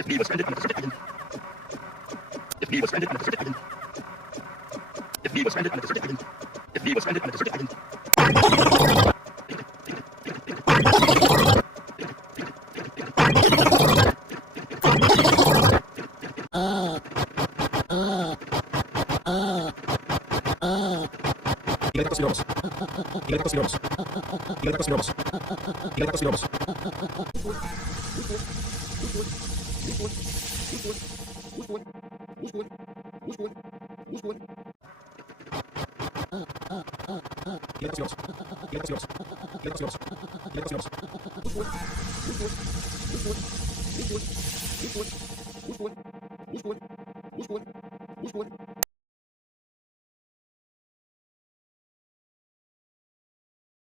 If me was stranded on the Pacific Island. If me was stranded on the Pacific Island. If me was stranded on the Pacific Island. If me was stranded on the Pacific Island. Who's going?